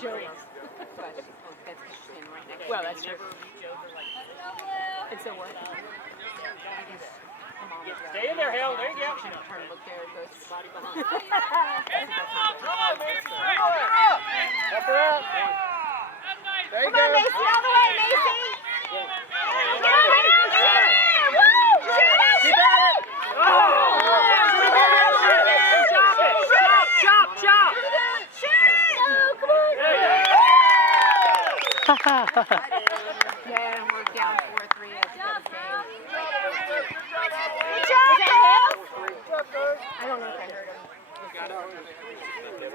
Show us. Well, that's true. It's a what? Stay in there, Hale. There you go. Turn, look there, it goes to the body behind. Up her up. There you Come on, go. Macy, all the way, Macy! Get on, hang on, shoot it! Woo! Shoot it! Keep at it. Oh! Chop it. Chop, chop, chop. Shoot it! No, come on! Yeah, and we're down 4-3 at the game. Good job, Hale! I don't know if I heard him.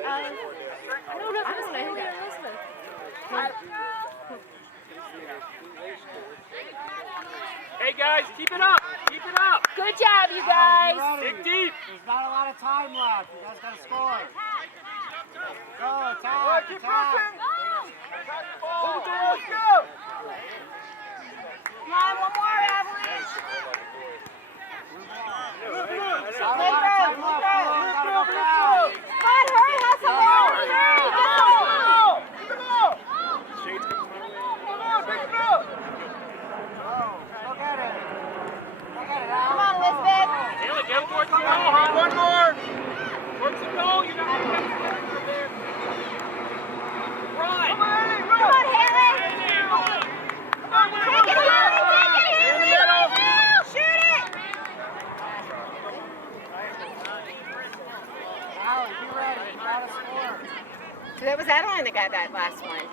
I don't know if I heard Elizabeth. Hey, guys, keep it up. Keep it up. Good job, you guys. Dig deep. There's not a lot of time left. You guys gotta score. Go, attack, attack. Let's go. Come on, one more, Avalanche! Not a lot of time left. Gotta go fast. Come on, hurry, hustle, hurry, hustle! Look at it. Look at it, Al. Come on, Elizabeth! Haley, go towards the goal. One more. Towards the goal. You got to get there. Run. Come on, Haley! Take it, Haley! Take it, Haley! Shoot it! Allie, be ready. You gotta score. So that was Adeline that got that last one.